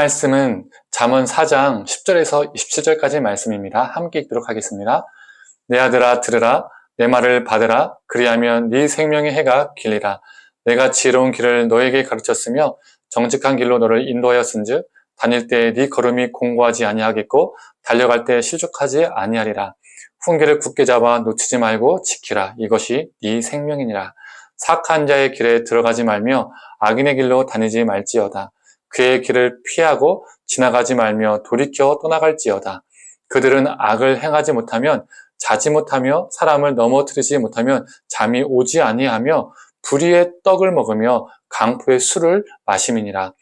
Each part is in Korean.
말씀은 잠언 4장 10절에서 27절까지 말씀입니다. 함께 읽도록 하겠습니다. 내 아들아 들으라, 내 말을 받으라. 그리하면 네 생명의 해가 길리라. 내가 지혜로운 길을 너에게 가르쳤으며 정직한 길로 너를 인도하였은즉 다닐 때 네 걸음이 공고하지 아니하겠고 달려갈 때 실족하지 아니하리라. 훈계를 굳게 잡아 놓치지 말고 지키라. 이것이 네 생명이니라. 사악한 자의 길에 들어가지 말며 악인의 길로 다니지 말지어다. 그의 길을 피하고 지나가지 말며 돌이켜 떠나갈지어다. 그들은 악을 행하지 못하면 자지 못하며 사람을 넘어뜨리지 못하면 잠이 오지 아니하며 불의의 떡을 먹으며 강포의 술을 마심이니라.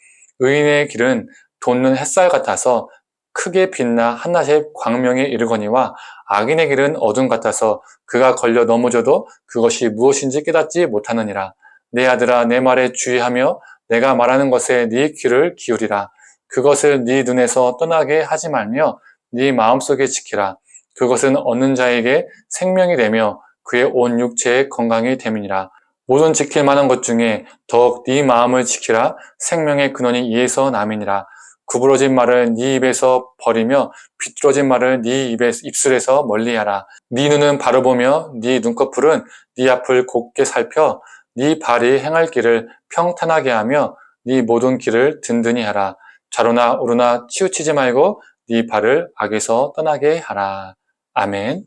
의인의 길은 돋는 햇살 같아서 크게 빛나 한낮의 광명에 이르거니와 악인의 길은 어둠 같아서 그가 걸려 넘어져도 그것이 무엇인지 깨닫지 못하느니라. 내 아들아 내 말에 주의하며 내가 말하는 것에 네 귀를 기울이라. 그것을 네 눈에서 떠나게 하지 말며 네 마음속에 지키라. 그것은 얻는 자에게 생명이 되며 그의 온 육체의 건강이 됨이니라. 모든 지킬 만한 것 중에 더욱 네 마음을 지키라. 생명의 근원이 이에서 남이니라. 구부러진 말을 네 입에서 버리며 비뚤어진 말을 네 입술에서 멀리하라. 네 눈은 바로 보며 네 눈꺼풀은 네 앞을 곱게 살펴 네 발이 행할 길을 평탄하게 하며 네 모든 길을 든든히 하라. 좌로나 우로나 치우치지 말고 네 발을 악에서 떠나게 하라. 아멘.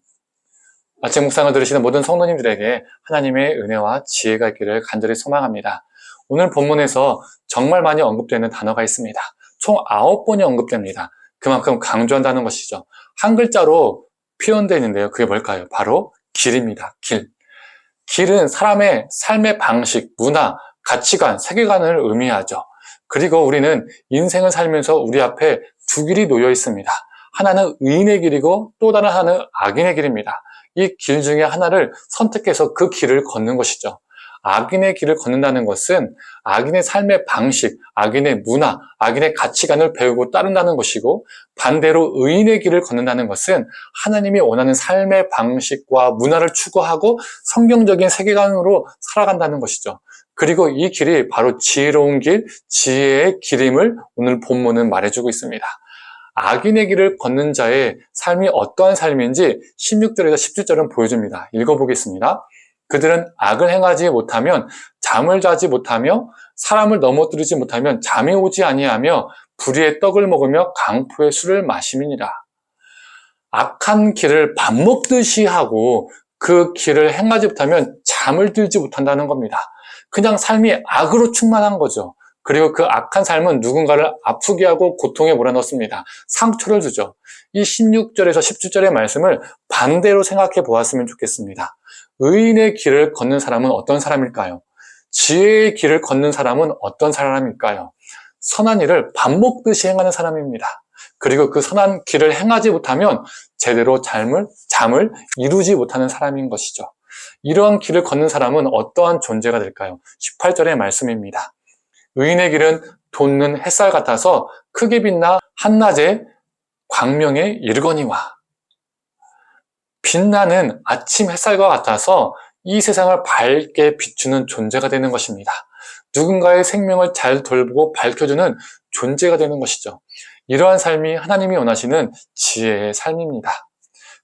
아침 묵상을 들으시는 모든 성도님들에게 하나님의 은혜와 지혜가 있기를 간절히 소망합니다. 오늘 본문에서 정말 많이 언급되는 단어가 있습니다. 총 9번이 언급됩니다. 그만큼 강조한다는 것이죠. 한 글자로 표현되어 있는데요. 그게 뭘까요? 바로 길입니다. 길. 길은 사람의 삶의 방식, 문화, 가치관, 세계관을 의미하죠. 그리고 우리는 인생을 살면서 우리 앞에 두 길이 놓여 있습니다. 하나는 의인의 길이고 또 다른 하나는 악인의 길입니다. 이 길 중에 하나를 선택해서 그 길을 걷는 것이죠. 악인의 길을 걷는다는 것은 악인의 삶의 방식, 악인의 문화, 악인의 가치관을 배우고 따른다는 것이고, 반대로 의인의 길을 걷는다는 것은 하나님이 원하는 삶의 방식과 문화를 추구하고 성경적인 세계관으로 살아간다는 것이죠. 그리고 이 길이 바로 지혜로운 길, 지혜의 길임을 오늘 본문은 말해주고 있습니다. 악인의 길을 걷는 자의 삶이 어떠한 삶인지 16절에서 17절은 보여줍니다. 읽어보겠습니다. 그들은 악을 행하지 못하면 잠을 자지 못하며 사람을 넘어뜨리지 못하면 잠이 오지 아니하며 불의의 떡을 먹으며 강포의 술을 마심이니라. 악한 길을 밥 먹듯이 하고 그 길을 행하지 못하면 잠을 들지 못한다는 겁니다. 그냥 삶이 악으로 충만한 거죠. 그리고 그 악한 삶은 누군가를 아프게 하고 고통에 몰아넣습니다. 상처를 주죠. 이 16절에서 17절의 말씀을 반대로 생각해 보았으면 좋겠습니다. 의인의 길을 걷는 사람은 어떤 사람일까요? 지혜의 길을 걷는 사람은 어떤 사람일까요? 선한 일을 밥 먹듯이 행하는 사람입니다. 그리고 그 선한 길을 행하지 못하면 제대로 잠을 이루지 못하는 사람인 것이죠. 이러한 길을 걷는 사람은 어떠한 존재가 될까요? 18절의 말씀입니다. 의인의 길은 돋는 햇살 같아서 크게 빛나 한낮의 광명에 이르거니와. 빛나는 아침 햇살과 같아서 이 세상을 밝게 비추는 존재가 되는 것입니다. 누군가의 생명을 잘 돌보고 밝혀주는 존재가 되는 것이죠. 이러한 삶이 하나님이 원하시는 지혜의 삶입니다.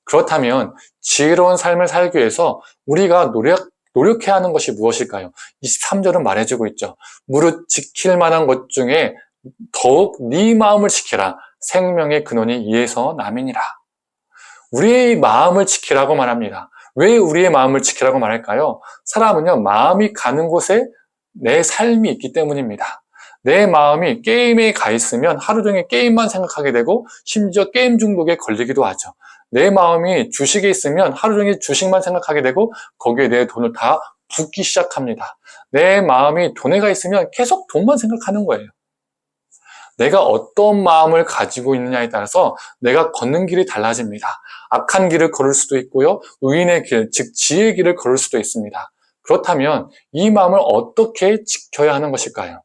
그렇다면 지혜로운 삶을 살기 위해서 우리가 노력해야 하는 것이 무엇일까요? 23절은 말해주고 있죠. 무릇 지킬 만한 것 중에 더욱 네 마음을 지키라. 생명의 근원이 이에서 남이니라. 우리의 마음을 지키라고 말합니다. 왜 우리의 마음을 지키라고 말할까요? 사람은요, 마음이 가는 곳에 내 삶이 있기 때문입니다. 내 마음이 게임에 가 있으면 하루 종일 게임만 생각하게 되고 심지어 게임 중독에 걸리기도 하죠. 내 마음이 주식에 있으면 하루 종일 주식만 생각하게 되고 거기에 내 돈을 다 붓기 시작합니다. 내 마음이 돈에 가 있으면 계속 돈만 생각하는 거예요. 내가 어떤 마음을 가지고 있느냐에 따라서 내가 걷는 길이 달라집니다. 악한 길을 걸을 수도 있고요. 의인의 길, 즉 지혜의 길을 걸을 수도 있습니다. 그렇다면 이 마음을 어떻게 지켜야 하는 것일까요?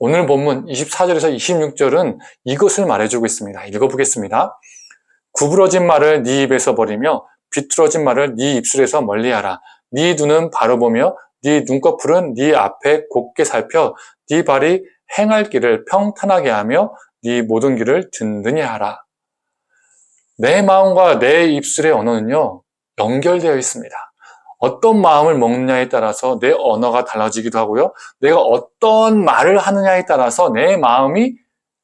오늘 본문 24절에서 26절은 이것을 말해주고 있습니다. 읽어보겠습니다. 구부러진 말을 네 입에서 버리며 비뚤어진 말을 네 입술에서 멀리하라. 네 눈은 바로 보며 네 눈꺼풀은 네 앞에 곱게 살펴 네 발이 행할 길을 평탄하게 하며 네 모든 길을 든든히 하라. 내 마음과 내 입술의 언어는요, 연결되어 있습니다. 어떤 마음을 먹느냐에 따라서 내 언어가 달라지기도 하고요. 내가 어떤 말을 하느냐에 따라서 내 마음이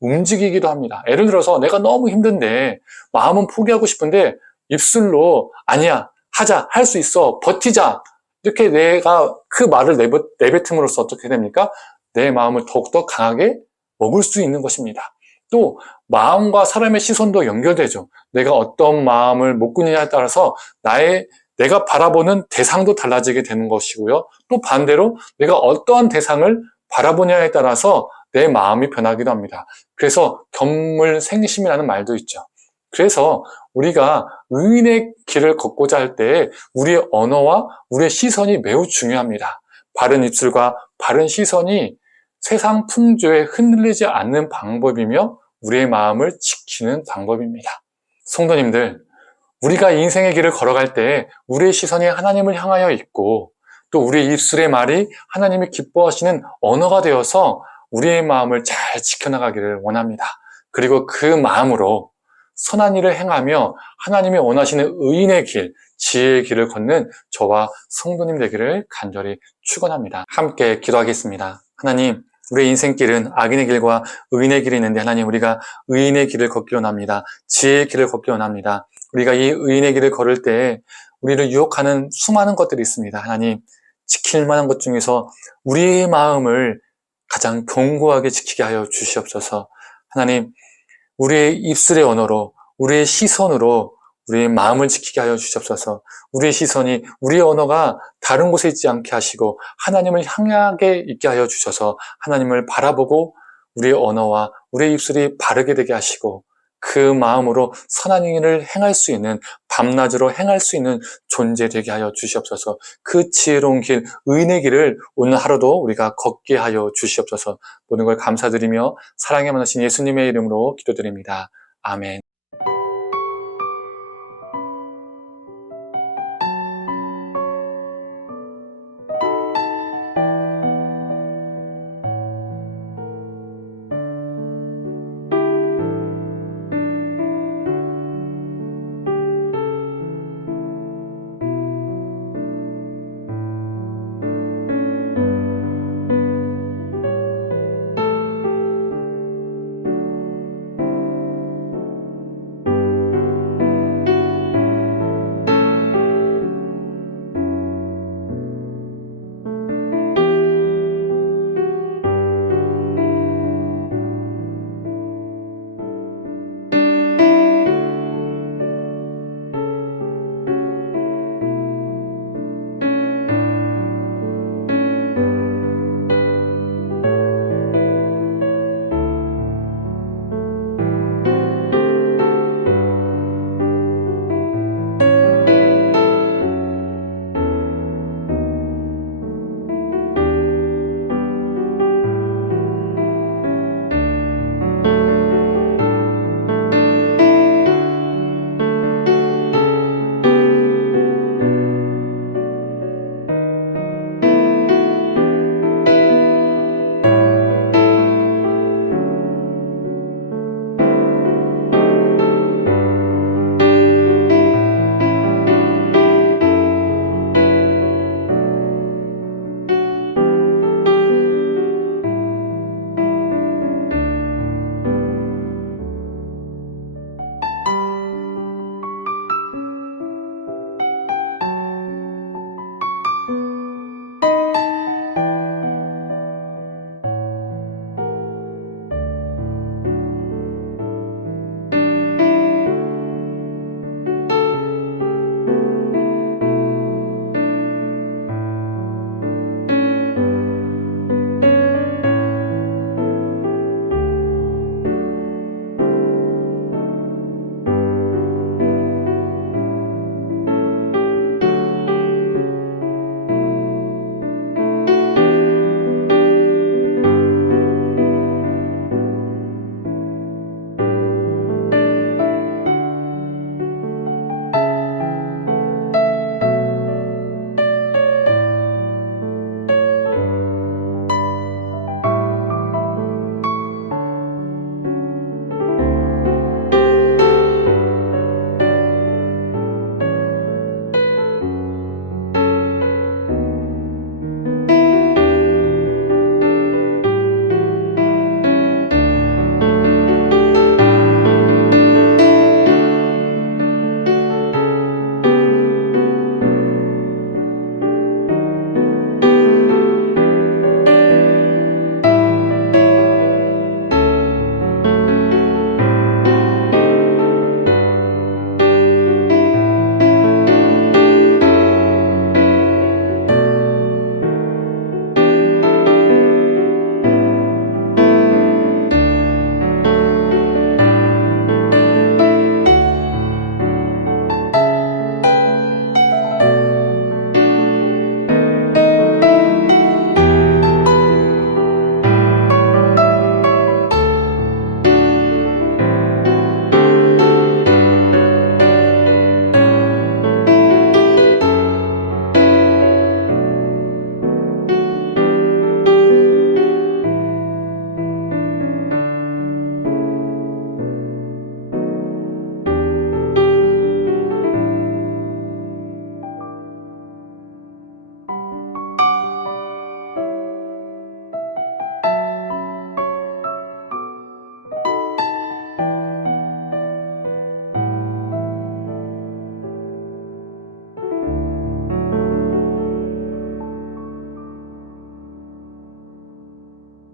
움직이기도 합니다. 예를 들어서 내가 너무 힘든데 마음은 포기하고 싶은데 입술로 아니야, 하자, 할 수 있어, 버티자 이렇게 내가 그 말을 내뱉음으로써 어떻게 됩니까? 내 마음을 더욱더 강하게 먹을 수 있는 것입니다. 또 마음과 사람의 시선도 연결되죠. 내가 어떤 마음을 먹고 있느냐에 따라서 내가 바라보는 대상도 달라지게 되는 것이고요. 또 반대로 내가 어떠한 대상을 바라보냐에 따라서 내 마음이 변하기도 합니다. 그래서 견물생심이라는 말도 있죠. 그래서 우리가 의인의 길을 걷고자 할 때 우리의 언어와 우리의 시선이 매우 중요합니다. 바른 입술과 바른 시선이 세상 풍조에 흔들리지 않는 방법이며 우리의 마음을 지키는 방법입니다. 성도님들, 우리가 인생의 길을 걸어갈 때 우리의 시선이 하나님을 향하여 있고 또 우리의 입술의 말이 하나님이 기뻐하시는 언어가 되어서 우리의 마음을 잘 지켜나가기를 원합니다. 그리고 그 마음으로 선한 일을 행하며 하나님이 원하시는 의인의 길, 지혜의 길을 걷는 저와 성도님 되기를 간절히 축원합니다. 함께 기도하겠습니다. 하나님, 우리의 인생길은 악인의 길과 의인의 길이 있는데 하나님, 우리가 의인의 길을 걷기 원합니다. 지혜의 길을 걷기 원합니다. 우리가 이 의인의 길을 걸을 때 우리를 유혹하는 수많은 것들이 있습니다. 하나님, 지킬 만한 것 중에서 우리의 마음을 가장 견고하게 지키게 하여 주시옵소서. 하나님, 우리의 입술의 언어로, 우리의 시선으로 우리의 마음을 지키게 하여 주시옵소서. 우리의 시선이, 우리의 언어가 다른 곳에 있지 않게 하시고 하나님을 향하게 있게 하여 주셔서 하나님을 바라보고 우리의 언어와 우리의 입술이 바르게 되게 하시고 그 마음으로 선한 일을 행할 수 있는, 밤낮으로 행할 수 있는 존재 되게 하여 주시옵소서. 그 지혜로운 길, 의인의 길을 오늘 하루도 우리가 걷게 하여 주시옵소서. 모든 걸 감사드리며 사랑에 만나신 예수님의 이름으로 기도드립니다. 아멘.